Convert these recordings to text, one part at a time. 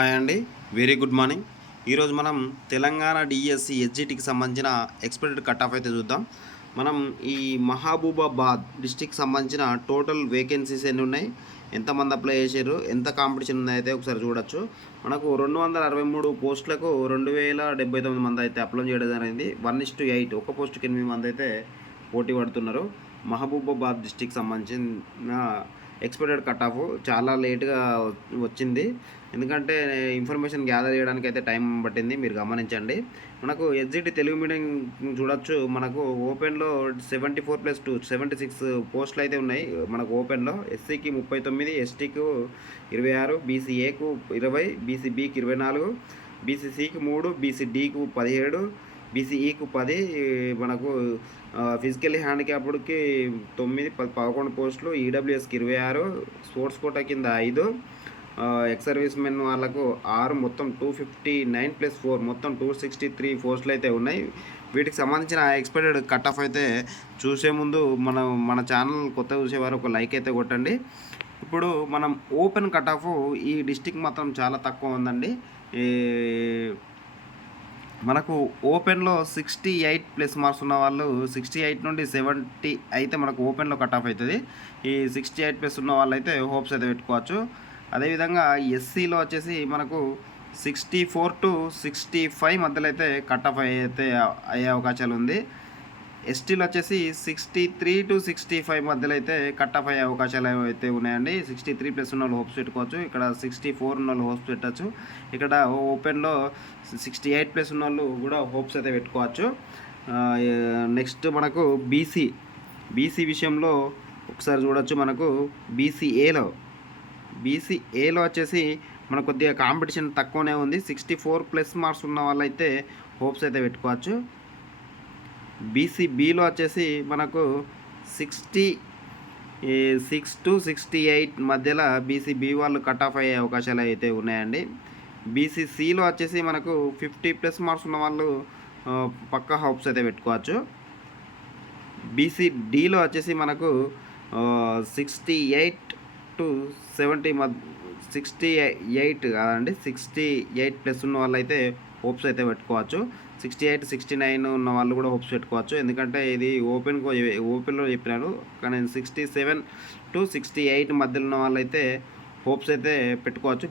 Hi అండి, very good morning. ఈరోజు మనం తెలంగాణ డిఎస్సి ఎస్జిటికి సంబంధించిన ఎక్స్పెక్టెడ్ కట్ ఆఫ్ అయితే చూద్దాం. మనం ఈ మహబూబాబాద్ డిస్టిక్ సంబంధించిన టోటల్ వేకెన్సీస్ ఎన్ని ఉన్నాయి, ఎంతమంది అప్లై చేశారు, ఎంత కాంపిటీషన్ ఉంది అయితే ఒకసారి చూడొచ్చు. మనకు 263 పోస్టులకు 2079 మంది అయితే అప్లై చేయడం జరిగింది. 1:8, ఒక పోస్టుకి 8 మంది అయితే పోటీ పడుతున్నారు. మహబూబాబాద్ డిస్టిక్ సంబంధించిన ఎక్స్పెక్టెడ్ కట్ ఆఫ్ చాలా లేట్గా వచ్చింది, ఎందుకంటే ఇన్ఫర్మేషన్ గ్యాదర్ చేయడానికి అయితే టైం పట్టింది, మీరు గమనించండి. మనకు ఎస్జిటి తెలుగు మీడియం చూడొచ్చు. మనకు ఓపెన్లో 74+2 76 పోస్టులు అయితే ఉన్నాయి మనకు ఓపెన్లో. ఎస్సీకి 39, ఎస్టీకి 26, బీసీఏకు 20, బీసీబీకి 24, బీసీసీకి 3, బీసీడీకి 17, బీసీఈకు 10, మనకు ఫిజికల్లీ హ్యాండిక్యాప్డ్కి 9, 11 పోస్టులు, ఈడబ్ల్యూఎస్కి 26, స్పోర్ట్స్ కోటా కింద 5, ఎక్స్ సర్వీస్ మెన్ వాళ్ళకు 6, మొత్తం 259+4 మొత్తం 263 పోస్టులు అయితే ఉన్నాయి. వీటికి సంబంధించిన ఎక్స్పెక్టెడ్ కట్ ఆఫ్ అయితే చూసే ముందు మన ఛానల్ కొత్త చూసేవారు ఒక లైక్ అయితే కొట్టండి. ఇప్పుడు మనం ఓపెన్ కట్ ఆఫ్ ఈ డిస్టిక్ మాత్రం చాలా తక్కువ ఉందండి. మనకు ఓపెన్లో 68+ మార్క్స్ ఉన్న వాళ్ళు 68 నుండి 70 అయితే మనకు ఓపెన్లో కట్ ఆఫ్ అవుతుంది. ఈ 68+ ఉన్న వాళ్ళు అయితే హోప్స్ అయితే పెట్టుకోవచ్చు. అదేవిధంగా ఎస్సీలో వచ్చేసి మనకు 64 to 65 మధ్యలో అయితే కట్ ఆఫ్ అయితే అయ్యే అవకాశాలు ఉంది. ఎస్టీలో వచ్చేసి 63 to 65 మధ్యలో అయితే కట్ ఆఫ్ అయ్యే అవకాశాలు అయితే ఉన్నాయండి. 63+ ఉన్న వాళ్ళు హోప్స్ పెట్టుకోవచ్చు. ఇక్కడ 64 ఉన్న వాళ్ళు హోప్స్ పెట్టచ్చు. ఇక్కడ ఓపెన్లో 68+ ఉన్న వాళ్ళు కూడా హోప్స్ అయితే పెట్టుకోవచ్చు. నెక్స్ట్ మనకు బీసీ విషయంలో ఒకసారి చూడొచ్చు. మనకు బీసీఏలో వచ్చేసి మనకు కొద్దిగా కాంపిటీషన్ తక్కువనే ఉంది. 64+ మార్క్స్ ఉన్న వాళ్ళైతే హోప్స్ అయితే పెట్టుకోవచ్చు. బీసీబీలో వచ్చేసి మనకు 66 to 68 మధ్యలో బీసీబీ వాళ్ళు కట్ ఆఫ్ అయ్యే అవకాశాలు అయితే ఉన్నాయండి. బీసీసీలో వచ్చేసి మనకు 50+ మార్క్స్ ఉన్న వాళ్ళు పక్కా హోప్స్ అయితే పెట్టుకోవచ్చు. బీసీడీలో వచ్చేసి మనకు 68 to 70 68 కాదండి, 68+ ఉన్న వాళ్ళు అయితే హోప్స్ అయితే పెట్టుకోవచ్చు. 68, 69 ఉన్న వాళ్ళు కూడా హోప్స్ పెట్టుకోవచ్చు, ఎందుకంటే ఇది ఓపెన్లో చెప్పినాను. కానీ 67 to 68 మధ్యలో ఉన్న వాళ్ళు అయితే హోప్స్ అయితే పెట్టుకోవచ్చు.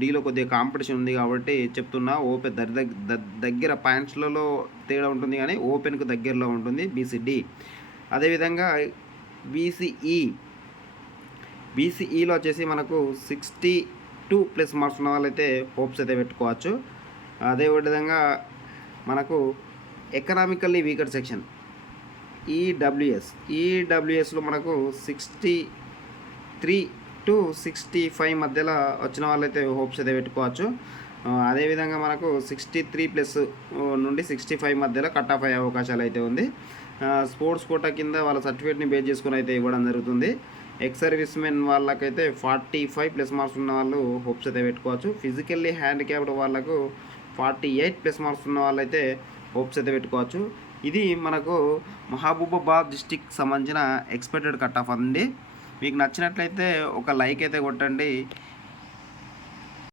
డీలో కొద్దిగా కాంపిటీషన్ ఉంది కాబట్టి చెప్తున్నా. ఓపెన్ దగ్గర పాయింట్స్లలో తేడా ఉంటుంది, కానీ ఓపెన్కు దగ్గరలో ఉంటుంది బీసీడీ. అదేవిధంగా బీసీఈలో వచ్చేసి మనకు 62+ మార్క్స్ ఉన్న వాళ్ళైతే హోప్స్ అయితే పెట్టుకోవచ్చు. అదేవిధంగా ఎకనామికల్లీ వీకర్ సెక్షన్ ఈడబ్ల్యూఎస్లో మనకు 63 to 65 మధ్యలో వచ్చిన వాళ్ళైతే హోప్స్ అయితే పెట్టుకోవచ్చు. అదేవిధంగా మనకు 63+ నుండి 65 మధ్యలో కట్ ఆఫ్ అయ్యే అవకాశాలు అయితే ఉంది. స్పోర్ట్స్ కోటా కింద వాళ్ళ సర్టిఫికేట్ని బేస్ చేసుకుని అయితే ఇవ్వడం జరుగుతుంది. ఎక్స్ సర్వీస్ మెన్ వాళ్ళకైతే 45+ మార్క్స్ ఉన్న వాళ్ళు హోప్స్ అయితే పెట్టుకోవచ్చు. ఫిజికల్లీ హ్యాండిక్యాప్డ్ వాళ్ళకు 48+ మార్క్స్ ఉన్న వాళ్ళైతే హోప్స్ అయితే పెట్టుకోవచ్చు. ఇది మనకు మహబూబాబాద్ డిస్టిక్ సంబంధించిన ఎక్స్పెక్టెడ్ కట్ ఆఫ్ అండి. మీకు నచ్చినట్లయితే ఒక లైక్ అయితే కొట్టండి.